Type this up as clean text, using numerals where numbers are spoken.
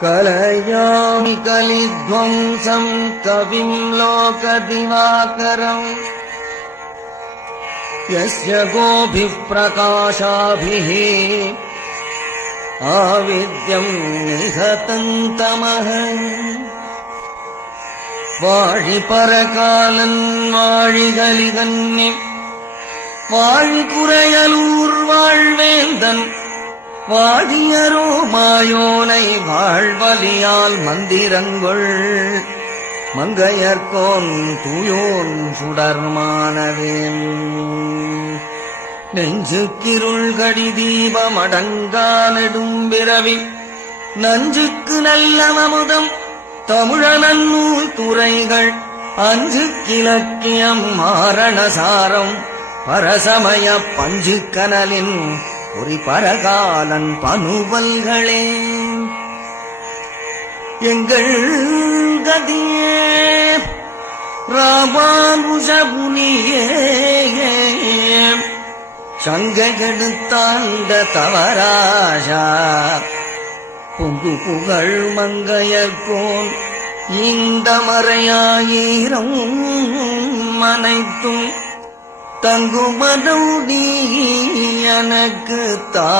कलयामि कलिध्वंसं कविं लोकदिवाकरम् यस्य गोभिः प्रकाशाभिः आविद्यं निहतं तमः वाழிपरकालन् वाழிगलिगन्नि वाழிकुறையலூர் வாழ்வேந்தன் வாழியரோ மாயோனை வாழ்வலியால் மந்திரங்கொள் மங்கையர்கோன் தூயோன் சுடர்மானவேன் நெஞ்சுக்கிருள் கடி தீபமடங்கா நெடும்பிறவி நஞ்சுக்கு நல்லமமுதம் தமிழநன்னூல் துறைகள் அஞ்சு கிழக்கியம் மாரணசாரம் பரசமய பஞ்சு கனலின் ஒரு பரகாலன் பனுவல்களே எங்கள் கதியே ராமானுஜமுனியே சங்கையெடுத்தாண்ட தவராஜா பொங்கு புகழ் மங்கையர்கோன் இந்த மறையாயிரம் அனைத்தும் தங்குமடம் நீ எனக்கு தா